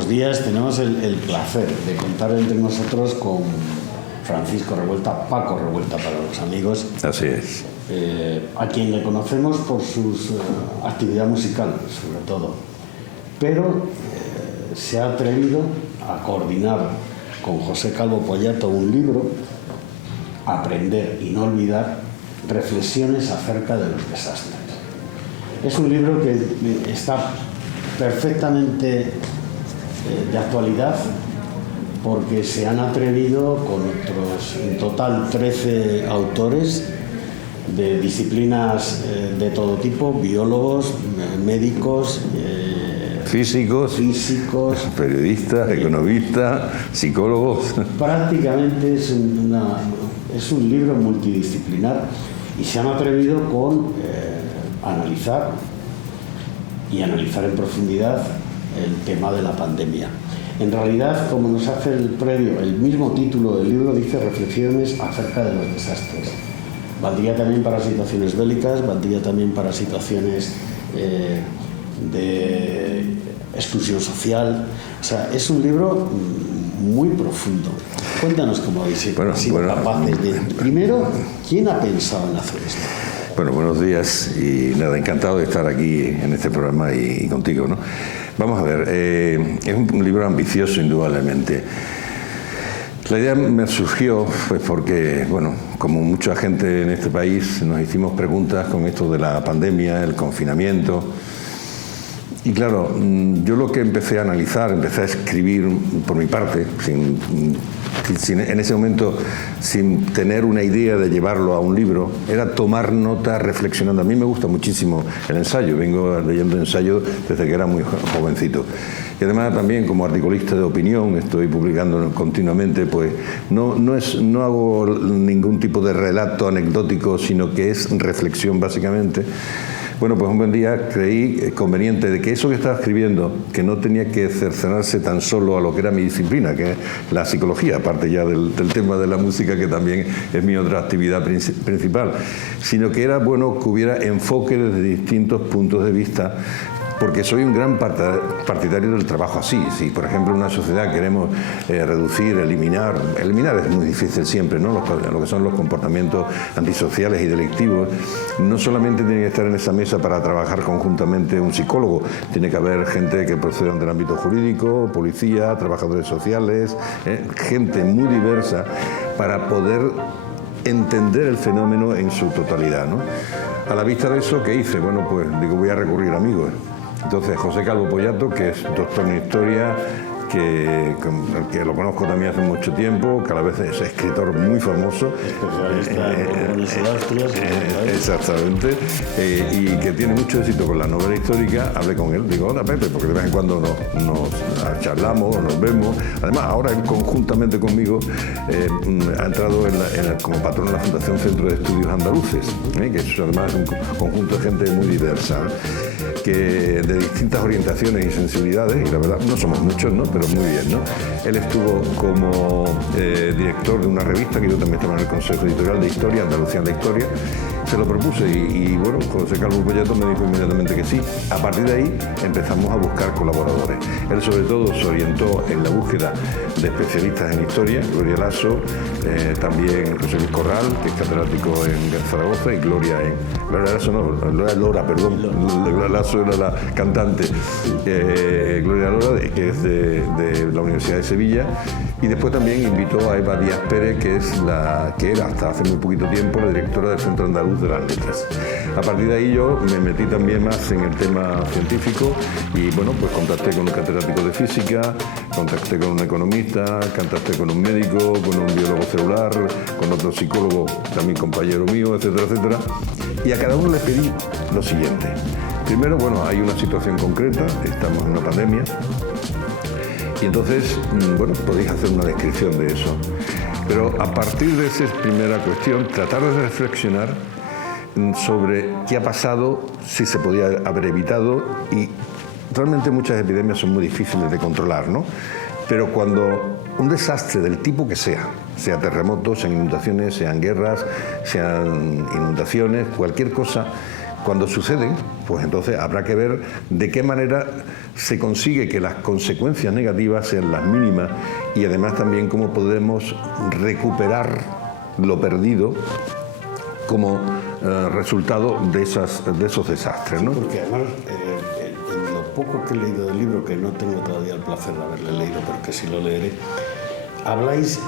buenos días. Tenemos el placer de contar entre nosotros con Francisco Revuelta, Paco Revuelta para los amigos. Así es. A quien le conocemos por su actividad musical, sobre todo. Pero se ha atrevido a coordinar con José Calvo Pollato un libro, Aprender y no olvidar, reflexiones acerca de los desastres. Es un libro que está perfectamente de actualidad porque se han atrevido con otros, en total 13 autores de disciplinas de todo tipo, biólogos, médicos, físicos, periodistas, economistas, psicólogos. Prácticamente es un libro multidisciplinar y se han atrevido con analizar en profundidad el tema de la pandemia. En realidad, como nos hace el previo, el mismo título del libro dice reflexiones acerca de los desastres. Valdría también para situaciones bélicas, valdría también para situaciones de exclusión social. O sea, es un libro muy profundo. Cuéntanos cómo habéis sido capaces de... Primero, ¿quién ha pensado en hacer esto? Bueno, buenos días y nada, encantado de estar aquí en este programa y contigo, ¿no? Vamos a ver, es un libro ambicioso indudablemente. La idea me surgió pues porque, bueno, como mucha gente en este país nos hicimos preguntas con esto de la pandemia, el confinamiento. Y claro, yo lo que empecé a analizar, empecé a escribir por mi parte, en ese momento sin tener una idea de llevarlo a un libro, era tomar nota reflexionando. A mí me gusta muchísimo el ensayo, vengo leyendo ensayo desde que era muy jovencito. Y además también como articulista de opinión, estoy publicando continuamente, pues no hago ningún tipo de relato anecdótico, sino que es reflexión básicamente. Bueno, pues un buen día creí conveniente de que eso que estaba escribiendo, que no tenía que cercenarse tan solo a lo que era mi disciplina, que es la psicología, aparte ya del tema de la música, que también es mi otra actividad principal, sino que era bueno que hubiera enfoque desde distintos puntos de vista, porque soy un gran partidario del trabajo así. Si, por ejemplo, en una sociedad queremos reducir, eliminar es muy difícil siempre, ¿no? Lo que son los comportamientos antisociales y delictivos, no solamente tiene que estar en esa mesa para trabajar conjuntamente un psicólogo, tiene que haber gente que procedan del ámbito jurídico, policía, trabajadores sociales, gente muy diversa para poder entender el fenómeno en su totalidad, ¿no? A la vista de eso, ¿qué hice? Bueno, pues digo, voy a recurrir a amigos. Entonces, José Calvo Pollato, que es doctor en historia, que lo conozco también hace mucho tiempo, que a la vez es escritor muy famoso. Exactamente. Y que tiene mucho éxito con la novela histórica. Hablé con él, digo, hola Pepe, porque de vez en cuando nos charlamos, nos vemos. Además, ahora él conjuntamente conmigo ha entrado como patrón de la Fundación Centro de Estudios Andaluces, que es además un conjunto de gente muy diversa, que de distintas orientaciones y sensibilidades, y la verdad no somos muchos, ¿no? Pero muy bien, ¿no? Él estuvo como director de una revista, que yo también estaba en el Consejo Editorial de Historia, Andalucía en la Historia. Se lo propuse y bueno, José Calvo Pollato me dijo inmediatamente que sí. A partir de ahí empezamos a buscar colaboradores. Él sobre todo se orientó en la búsqueda de especialistas en historia, Gloria Lasso, también José Luis Corral, que es catedrático en Zaragoza, y Gloria Lasso era la cantante, Gloria Lora, que es de la Universidad de Sevilla, y después también invitó a Eva Díaz Pérez, que era hasta hace muy poquito tiempo la directora del Centro Andaluz de las Letras. A partir de ahí yo me metí también más en el tema científico y bueno, pues contacté con un catedrático de física, contacté con un economista, contacté con un médico, con un biólogo celular, con otro psicólogo, también compañero mío, etcétera, etcétera. Y a cada uno le pedí lo siguiente. Primero, bueno, hay una situación concreta, estamos en una pandemia, y entonces, bueno, podéis hacer una descripción de eso. Pero a partir de esa primera cuestión, tratar de reflexionar sobre qué ha pasado, si se podía haber evitado, y realmente muchas epidemias son muy difíciles de controlar, ¿no? Pero cuando un desastre del tipo que sea terremotos, sean inundaciones, sean guerras, sean inundaciones, cualquier cosa, Cuando suceden, pues entonces habrá que ver de qué manera se consigue que las consecuencias negativas sean las mínimas y además también cómo podemos recuperar lo perdido como resultado de esos desastres, ¿no? Porque además, en lo poco que he leído del libro, que no tengo todavía el placer de haberle leído, pero que sí lo leeré, habláis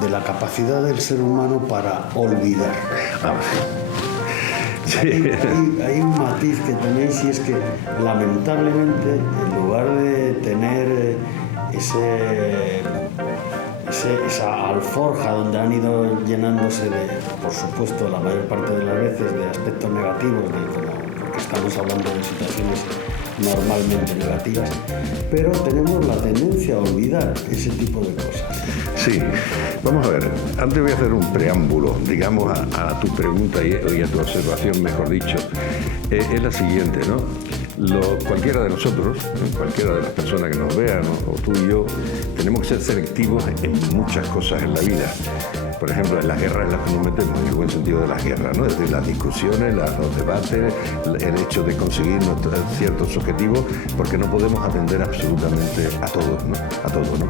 de la capacidad del ser humano para olvidar. Sí. Hay un matiz que tenéis, y es que lamentablemente, en lugar de tener esa alforja donde han ido llenándose de, por supuesto, la mayor parte de las veces, de aspectos negativos, porque estamos hablando de situaciones normalmente negativas, pero tenemos la tendencia a olvidar ese tipo de cosas. Sí, vamos a ver, antes voy a hacer un preámbulo, digamos, a tu pregunta y a tu observación, mejor dicho. Es la siguiente, ¿no? Cualquiera de nosotros, cualquiera de las personas que nos vean, o tú y yo, tenemos que ser selectivos en muchas cosas en la vida. Por ejemplo, en las guerras en las que nos metemos, en el buen sentido de las guerras, ¿no? Es decir, las discusiones, los debates, el hecho de conseguir ciertos objetivos, porque no podemos atender absolutamente a todo, ¿no? A todo, ¿no?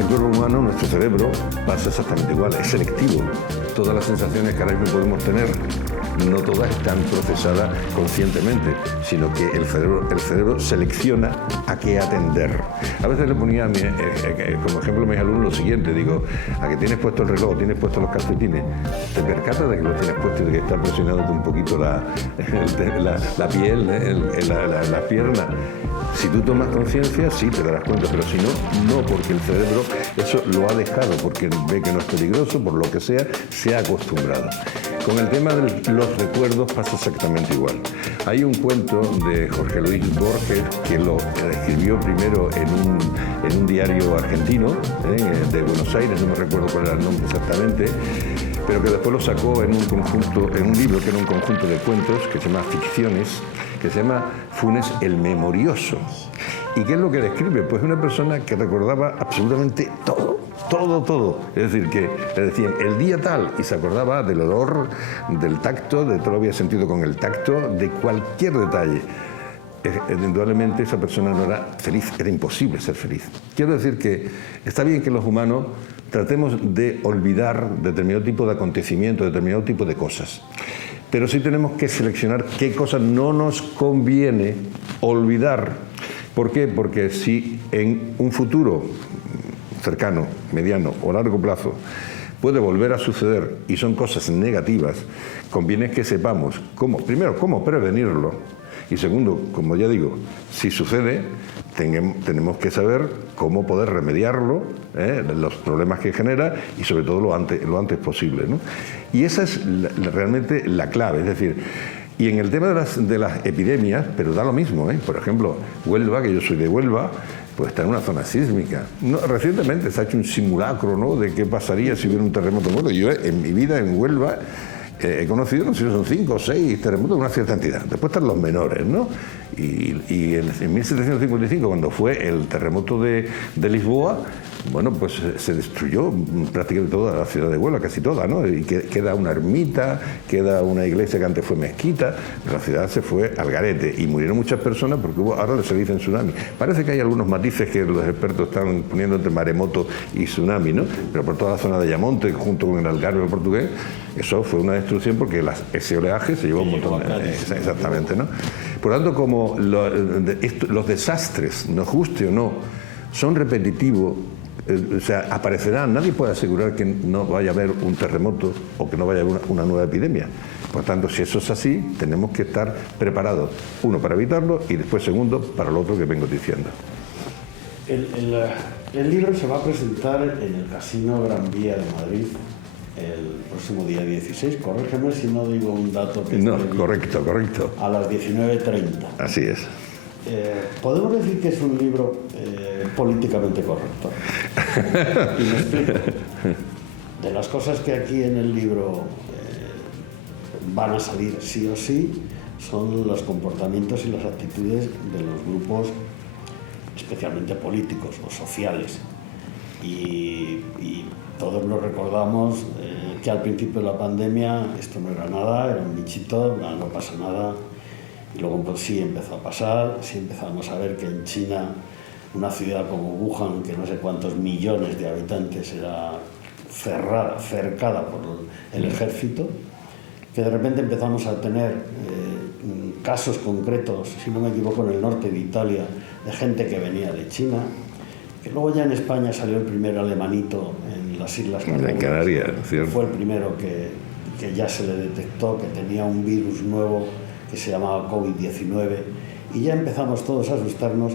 El cuerpo humano, nuestro cerebro, pasa exactamente igual, es selectivo. Todas las sensaciones que ahora mismo podemos tener, no todas están procesadas conscientemente, sino que el cerebro selecciona a qué atender. A veces le ponía como ejemplo a mis alumnos lo siguiente, digo, a que tienes puesto el reloj, tienes puesto los calcetines, te percatas de que lo tienes puesto y de que está presionándote un poquito la piel, la pierna. Si tú tomas conciencia, sí te darás cuenta, pero si no, porque el cerebro eso lo ha dejado, porque ve que no es peligroso, por lo que sea, se ha acostumbrado. Con el tema de los recuerdos pasa exactamente igual. Hay un cuento de Jorge Luis Borges que lo escribió primero en un diario argentino, de Buenos Aires, no me recuerdo cuál era el nombre exactamente, pero que después lo sacó en un libro que era un conjunto de cuentos que se llama Ficciones, que se llama Funes el Memorioso. ¿Y qué es lo que describe? Pues una persona que recordaba absolutamente todo. Es decir, que le decían el día tal y se acordaba del olor, del tacto, de todo lo había sentido con el tacto, de cualquier detalle. Indudablemente esa persona no era feliz, era imposible ser feliz. Quiero decir que está bien que los humanos tratemos de olvidar determinado tipo de acontecimientos, determinado tipo de cosas. Pero sí tenemos que seleccionar qué cosas no nos conviene olvidar. ¿Por qué? Porque si en un futuro cercano, mediano o largo plazo puede volver a suceder y son cosas negativas, conviene que sepamos primero, cómo prevenirlo, y segundo, como ya digo, si sucede, tenemos que saber cómo poder remediarlo, los problemas que genera y sobre todo lo antes posible, ¿no? Y esa es realmente la clave, es decir, y en el tema de las epidemias, pero da lo mismo, por ejemplo, Huelva, que yo soy de Huelva, pues está en una zona sísmica. Recientemente se ha hecho un simulacro, ¿no?, de qué pasaría si hubiera un terremoto en Huelva. Yo en mi vida en Huelva he conocido, no sé si son 5 o 6 terremotos de una cierta entidad. Después están los menores, ¿no? Y en 1755, cuando fue el terremoto de Lisboa, bueno, pues se destruyó prácticamente toda la ciudad de Huelva, casi toda, ¿no? Y queda una ermita, queda una iglesia que antes fue mezquita, la ciudad se fue al garete y murieron muchas personas porque ahora se dice tsunami. Parece que hay algunos matices que los expertos están poniendo entre maremoto y tsunami, ¿no? Pero por toda la zona de Ayamonte, junto con el Algarve portugués, eso fue una destrucción porque ese oleaje se llevó un montón de... Exactamente, ¿no? Por lo tanto, como los desastres, nos guste o no, son repetitivos, o sea, aparecerán, nadie puede asegurar que no vaya a haber un terremoto o que no vaya a haber una nueva epidemia. Por tanto, si eso es así, tenemos que estar preparados, uno, para evitarlo y después, segundo, para lo otro que vengo diciendo. El libro se va a presentar en el Casino Gran Vía de Madrid el próximo día 16, corrígeme si no digo un dato que no, correcto. A las 19:30. Así es. ¿Podemos decir que es un libro políticamente correcto? Y me explico. De las cosas que aquí en el libro van a salir sí o sí, son los comportamientos y las actitudes de los grupos, especialmente políticos o sociales. Y todos lo recordamos, que al principio de la pandemia esto no era nada, era un bichito, no pasa nada. Y luego pues sí empezó a pasar, sí empezamos a ver que en China una ciudad como Wuhan, que no sé cuántos millones de habitantes, era cercada por el ejército, que de repente empezamos a tener casos concretos, si no me equivoco, en el norte de Italia, de gente que venía de China, que luego ya en España salió el primer alemanito en las Islas Canarias. En Canarias, ¿cierto? Fue el primero que ya se le detectó que tenía un virus nuevo que se llamaba COVID-19, y ya empezamos todos a asustarnos,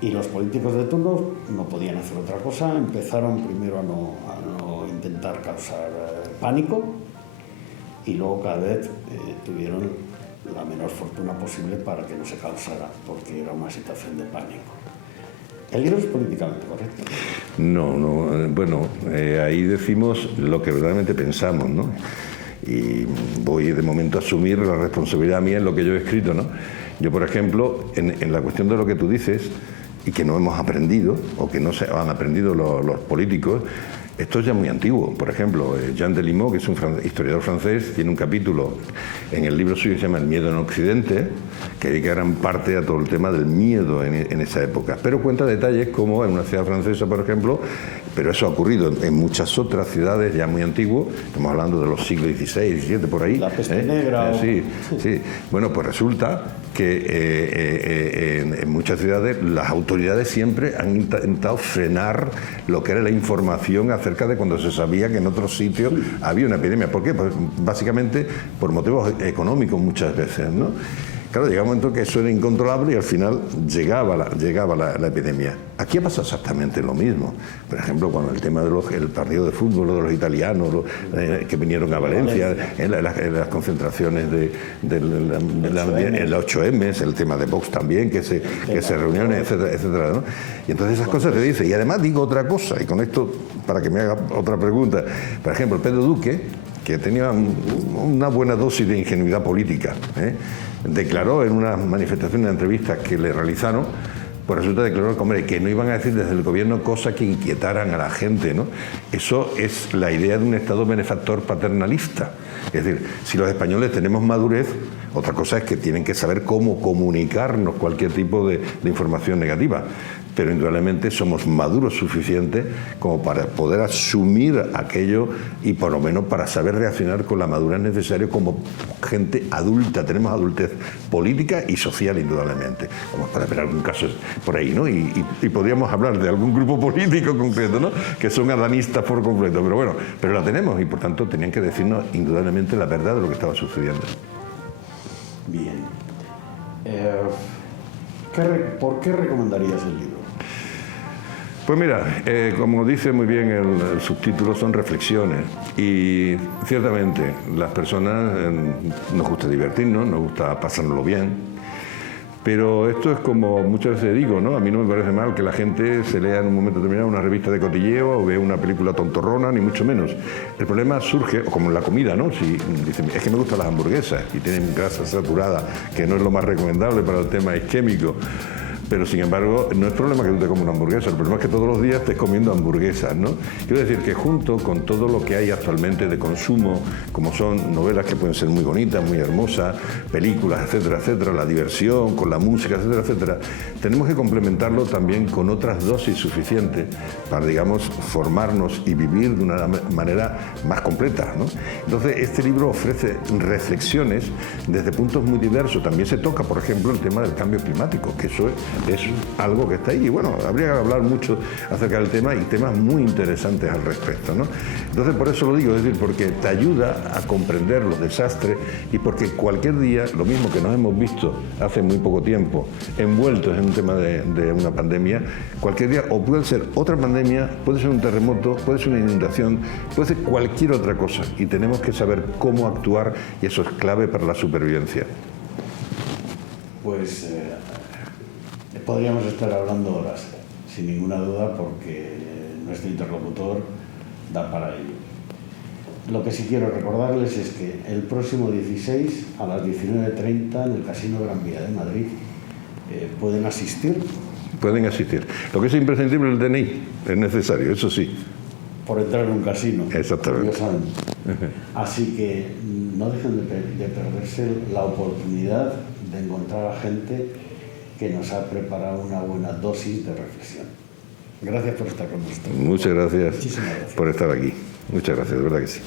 y los políticos de turno no podían hacer otra cosa, empezaron primero a no intentar causar pánico, y luego cada vez tuvieron la menor fortuna posible para que no se causara, porque era una situación de pánico. ¿El libro es políticamente correcto? No, bueno, ahí decimos lo que verdaderamente pensamos, ¿no? Y voy de momento a asumir la responsabilidad mía en lo que yo he escrito, ¿no? Yo, por ejemplo, en la cuestión de lo que tú dices, y que no hemos aprendido, o que no se han aprendido los políticos, esto es ya muy antiguo. Por ejemplo, Jean Delimot, que es un historiador francés, tiene un capítulo en el libro suyo que se llama El miedo en Occidente, que dedica gran parte a todo el tema del miedo en esa época. Pero cuenta detalles como en una ciudad francesa, por ejemplo, pero eso ha ocurrido en muchas otras ciudades ya muy antiguas, estamos hablando de los siglos XVI, XVII, por ahí. La peste negra. Sí. Bueno, pues resulta que en muchas ciudades las autoridades siempre han intentado frenar lo que era la información acerca de cuando se sabía que en otros sitios había una epidemia. ¿Por qué? Pues básicamente por motivos económicos muchas veces, ¿no? Claro, llegaba un momento que eso era incontrolable y al final llegaba la epidemia. Aquí ha pasado exactamente lo mismo. Por ejemplo, cuando el tema del partido de fútbol de los italianos que vinieron a Valencia, en las concentraciones en la 8M, el tema de Vox también, que se reunieron, etcétera, ¿no? Y entonces esas cosas te dicen. Y además digo otra cosa, y con esto, para que me haga otra pregunta. Por ejemplo, Pedro Duque, que tenía una buena dosis de ingenuidad política, declaró en una manifestación, en una entrevista que le realizaron, pues declaró que no iban a decir desde el gobierno cosas que inquietaran a la gente, ¿no? Eso es la idea de un Estado benefactor paternalista. Es decir, si los españoles tenemos madurez, otra cosa es que tienen que saber cómo comunicarnos cualquier tipo de información negativa. Pero indudablemente somos maduros suficientes como para poder asumir aquello y por lo menos para saber reaccionar con la madurez necesaria como gente adulta. Tenemos adultez política y social, indudablemente. Vamos para ver algún caso por ahí, ¿no? Y podríamos hablar de algún grupo político concreto, ¿no? Que son adanistas por completo, pero bueno, pero la tenemos y por tanto tenían que decirnos indudablemente la verdad de lo que estaba sucediendo. Bien. ¿Por qué recomendarías el libro? Pues mira, como dice muy bien el subtítulo, son reflexiones y ciertamente las personas nos gusta divertirnos, nos gusta pasárnoslo bien, pero esto es como muchas veces digo, ¿no? A mí no me parece mal que la gente se lea en un momento determinado una revista de cotilleo o vea una película tontorrona, ni mucho menos. El problema surge, o como en la comida, ¿no? Si dicen, es que me gustan las hamburguesas y tienen grasa saturada, que no es lo más recomendable para el tema isquémico. Pero sin embargo, no es problema que tú te comas una hamburguesa, el problema es que todos los días estés comiendo hamburguesas, ¿no? Quiero decir que junto con todo lo que hay actualmente de consumo, como son novelas que pueden ser muy bonitas, muy hermosas, películas, etcétera, la diversión, con la música, etcétera, tenemos que complementarlo también con otras dosis suficientes para, digamos, formarnos y vivir de una manera más completa, ¿no? Entonces, este libro ofrece reflexiones desde puntos muy diversos. También se toca, por ejemplo, el tema del cambio climático, que eso es algo que está ahí y bueno, habría que hablar mucho acerca del tema y temas muy interesantes al respecto, ¿no? Entonces por eso lo digo, es decir, porque te ayuda a comprender los desastres y porque cualquier día, lo mismo que nos hemos visto hace muy poco tiempo, envueltos en un tema de una pandemia, cualquier día o puede ser otra pandemia, puede ser un terremoto, puede ser una inundación, puede ser cualquier otra cosa y tenemos que saber cómo actuar y eso es clave para la supervivencia. Pues podríamos estar hablando horas, sin ninguna duda, porque nuestro interlocutor da para ello. Lo que sí quiero recordarles es que el próximo 16 a las 19:30 en el Casino Gran Vía de Madrid pueden asistir. Pueden asistir. Lo que es imprescindible es el DNI, es necesario, eso sí. por entrar en un casino. Exactamente. Curiosamente. Así que no dejen de perderse la oportunidad de encontrar a gente que nos ha preparado una buena dosis de reflexión. Gracias por estar con nosotros. Muchas gracias, Muchísimas gracias por estar aquí. Muchas gracias, de verdad que sí.